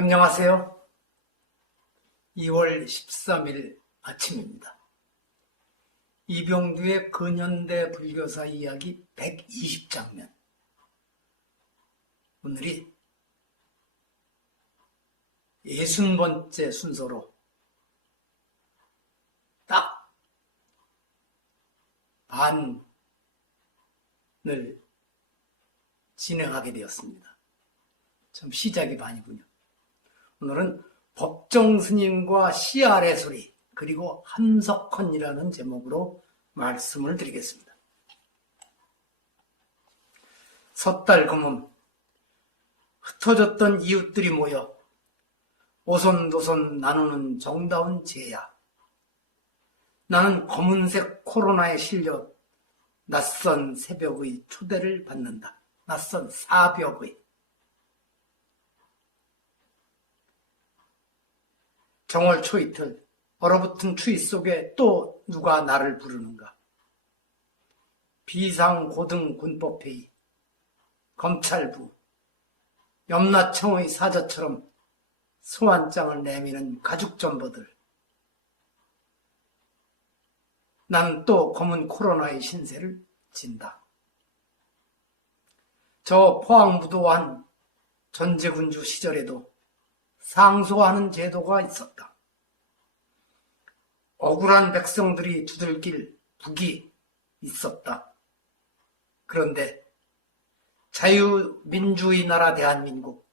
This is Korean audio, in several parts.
안녕하세요. 2월 13일 아침입니다. 이병두의 근현대 불교사 이야기 120장면. 오늘이 60번째 순서로 딱 반을 진행하게 되었습니다. 참 시작이 반이군요. 오늘은 법정 스님과 씨알의 소리 그리고 함석헌이라는 제목으로 말씀을 드리겠습니다. 섣달 금음 흩어졌던 이웃들이 모여 오손도손 나누는 정다운 제야. 나는 검은색 코로나에 실려 낯선 새벽의 초대를 받는다. 낯선 사벽의. 정월 초이틀 얼어붙은 추위 속에 또 누가 나를 부르는가. 비상고등군법회의, 검찰부, 염라청의 사저처럼 소환장을 내미는 가죽점퍼들. 나는 또 검은 코로나의 신세를 진다. 저 포항무도한 전제군주 시절에도 상소하는 제도가 있었다. 억울한 백성들이 두들길 북이 있었다. 그런데 자유민주의 나라 대한민국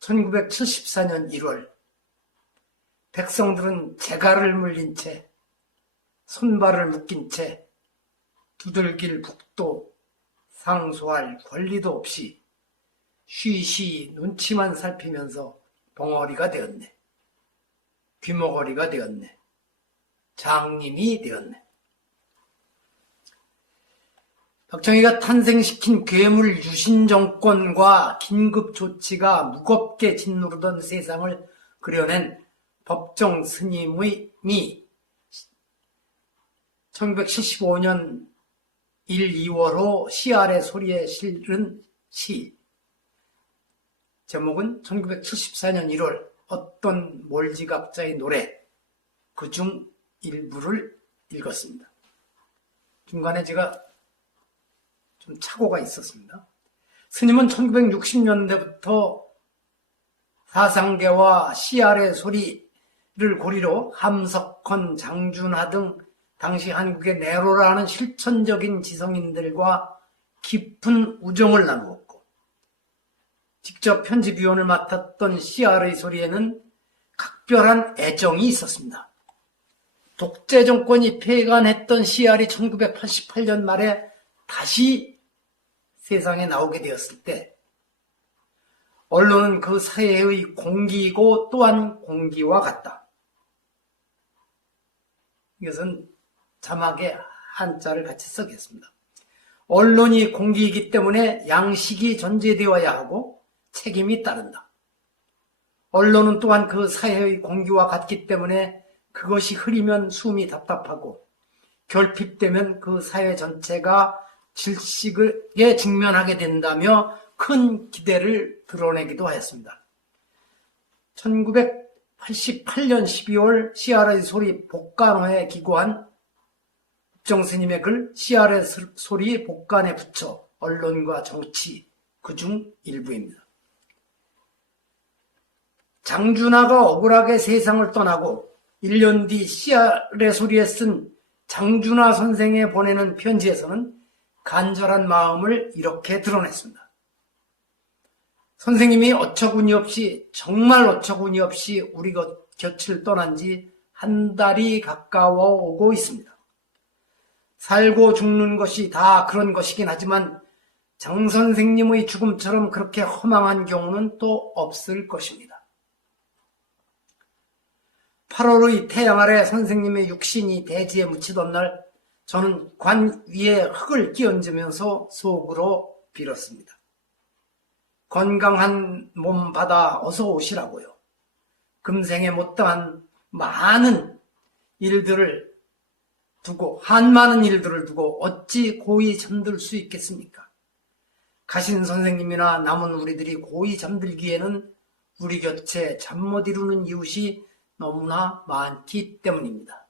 1974년 1월 백성들은 재갈을 물린 채 손발을 묶인 채 두들길 북도 상소할 권리도 없이 쉬쉬 눈치만 살피면서 벙어리가 되었네. 귀머거리가 되었네. 장님이 되었네. 박정희가 탄생시킨 괴물 유신 정권과 긴급 조치가 무겁게 짓누르던 세상을 그려낸 법정 스님의 1975년 1, 2월호 씨알의 소리에 실은 시. 제목은 1974년 1월 어떤 몰지각자의 노래 그중 일부를 읽었습니다. 중간에 제가 좀 착오가 있었습니다. 스님은 1960년대부터 사상계와 씨알의 소리를 고리로 함석헌, 장준하 등 당시 한국의 네로라는 실천적인 지성인들과 깊은 우정을 나누었고 직접 편집위원을 맡았던 씨알의 소리에는 각별한 애정이 있었습니다. 독재 정권이 폐간했던 씨알이 1988년 말에 다시 세상에 나오게 되었을 때 언론은 그 사회의 공기이고 또한 공기와 같다. 이것은 자막에 한자를 같이 쓰겠습니다. 언론이 공기이기 때문에 양식이 존재되어야 하고 책임이 따른다. 언론은 또한 그 사회의 공기와 같기 때문에 그것이 흐리면 숨이 답답하고 결핍되면 그 사회 전체가 질식에 직면하게 된다며 큰 기대를 드러내기도 하였습니다. 1988년 12월 씨알의 소리 복간호에 기고한 법정스님의 글 씨알의 소리 복간에 붙여 언론과 정치 그중 일부입니다. 장준하가 억울하게 세상을 떠나고 1년 뒤 씨알의 소리에 쓴 장준하 선생에 보내는 편지에서는 간절한 마음을 이렇게 드러냈습니다. 선생님이 어처구니 없이 정말 어처구니 없이 우리 곁을 떠난 지 한 달이 가까워 오고 있습니다. 살고 죽는 것이 다 그런 것이긴 하지만 장 선생님의 죽음처럼 그렇게 허망한 경우는 또 없을 것입니다. 8월의 태양 아래 선생님의 육신이 대지에 묻히던 날 저는 관 위에 흙을 끼얹으면서 속으로 빌었습니다. 건강한 몸 받아 어서 오시라고요. 금생에 못다한 많은 일들을 두고 한많은 일들을 두고 어찌 고이 잠들 수 있겠습니까? 가신 선생님이나 남은 우리들이 고이 잠들기에는 우리 곁에 잠 못 이루는 이웃이 너무나 많기 때문입니다.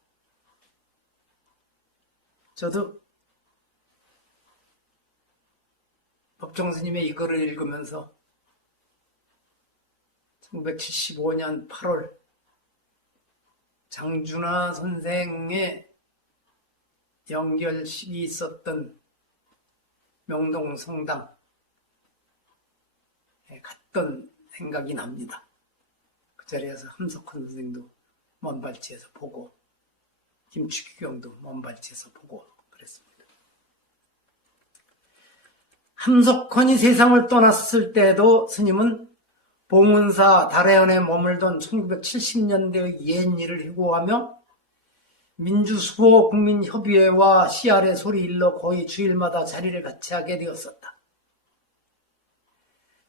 저도 법정 스님의 이거를 읽으면서 1975년 8월 장준하 선생의 영결식이 있었던 명동 성당에 갔던 생각이 납니다. 그 자리에서 함석헌 선생도 먼발치에서 보고 김축경도 먼발치에서 보고 그랬습니다. 함석헌이 세상을 떠났을 때에도 스님은 봉은사 달해연에 머물던 1970년대의 옛일을 회고하며 민주수호 국민협의회와 CR의 소리 일러 거의 주일마다 자리를 같이 하게 되었었다.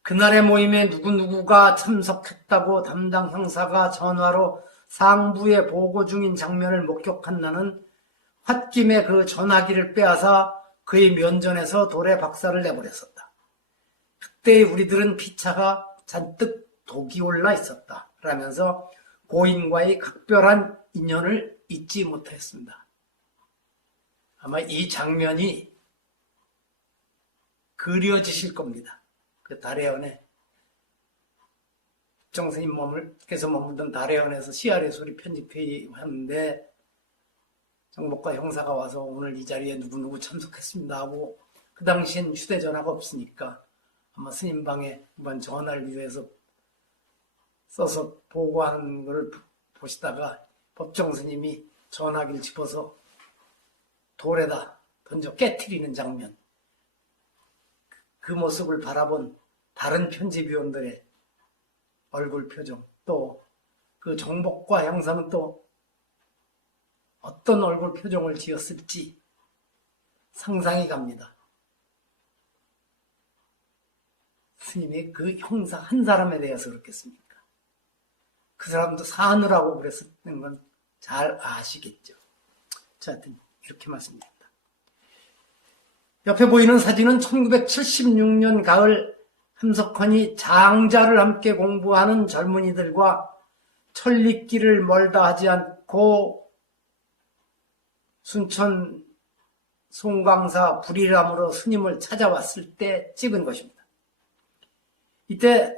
그날의 모임에 누구누구가 참석했다고 담당 형사가 전화로 상부에 보고 중인 장면을 목격한 나는 홧김에 그 전화기를 빼앗아 그의 면전에서 돌에 박살을 내버렸었다. 그때 우리들은 피차가 잔뜩 독이 올라 있었다. 라면서 고인과의 각별한 인연을 잊지 못했습니다. 아마 이 장면이 그려지실 겁니다. 그 달해연에 법정스님께서 머물던 달해연에서 CR의 소리 편집회의 하는데 정복과 형사가 와서 오늘 이 자리에 누구누구 참석했습니다 하고 그 당시엔 휴대전화가 없으니까 아마 스님 방에 한번 전화를 위해서 써서 보고하는 걸 보시다가 법정 스님이 전화기를 집어서 돌에다 던져 깨트리는 장면, 그 모습을 바라본 다른 편집위원들의 얼굴 표정, 또 그 정복과 형사는 또 어떤 얼굴 표정을 지었을지 상상이 갑니다. 스님이 그 형사 한 사람에 대해서 그렇겠습니까? 그 사람도 사느라고 그랬었던 건 잘 아시겠죠. 자, 하여튼 이렇게 말씀드립니다. 옆에 보이는 사진은 1976년 가을 함석헌이 장자를 함께 공부하는 젊은이들과 천리길을 멀다 하지 않고 순천 송광사 불이람으로 스님을 찾아왔을 때 찍은 것입니다. 이때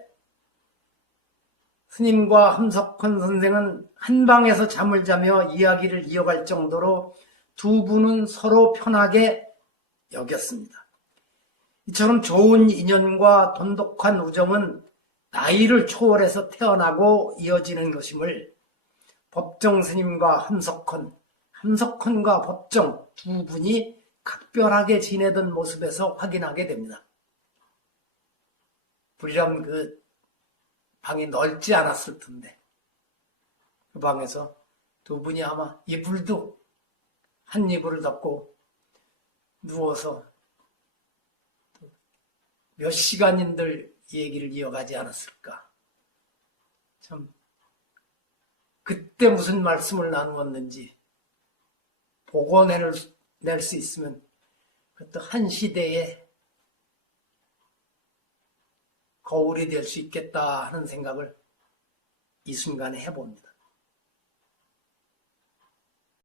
스님과 함석헌 선생은 한 방에서 잠을 자며 이야기를 이어갈 정도로 두 분은 서로 편하게 여겼습니다. 이처럼 좋은 인연과 돈독한 우정은 나이를 초월해서 태어나고 이어지는 것임을 법정 스님과 함석헌, 함석헌과 법정 두 분이 각별하게 지내던 모습에서 확인하게 됩니다. 불이람 그 방이 넓지 않았을 텐데 그 방에서 두 분이 아마 이불도 한 이불을 덮고 누워서 몇 시간인들 얘기를 이어가지 않았을까. 참 그때 무슨 말씀을 나누었는지 보고 낼 수 있으면 그것도 한 시대에 거울이 될 수 있겠다 하는 생각을 이 순간에 해봅니다.